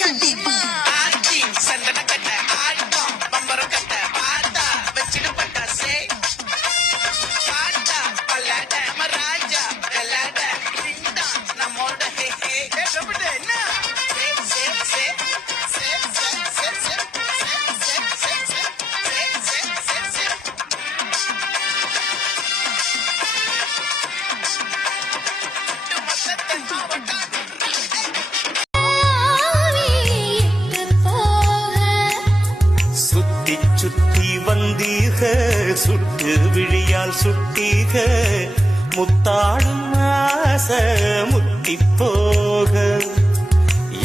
கண்டிப்பா ஆச்சி சந்தன கட்ட ஆட்டம் பம்பரம் கட்ட பாட்டா வச்சிடு பட்டாசே பாட்டா பல்லாட்ட மராஜா கல்லாட்ட பிண்டா நம்மோட ஹே ஹே எப்படி என்ன சே சே சே சே சே சே சுத்தி சுத்தி வந்தீக சுட்டு விழியால் சுட்டீக முத்தாடும் ஆசை முத்தி போக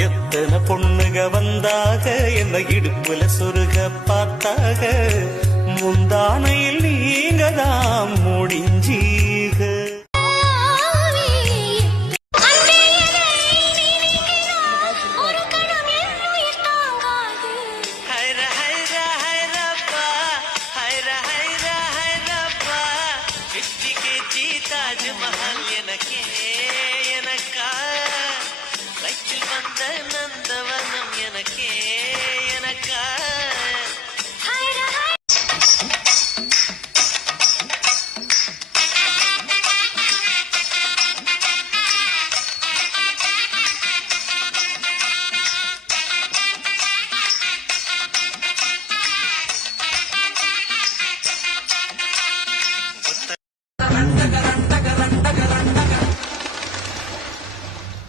எத்தனை பொண்ணுக வந்தாக என்ன இடுப்புல சொருக பார்த்தாக முந்தானையில் நீங்க தான் முடிஞ்சீக தாஜ்மஹல் எனக்கே எனக்கா வயிற்றில் வந்த நந்தவனம் எனக்கே எனக்கா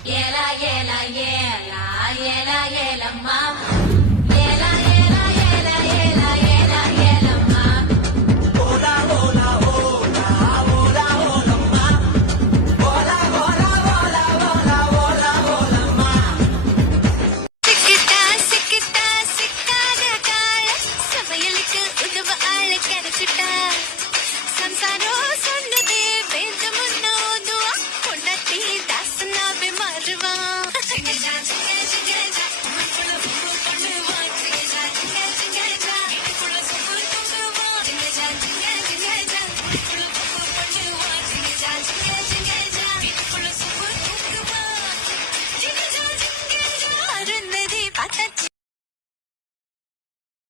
Yela, yela, yela, yela, yela, mama.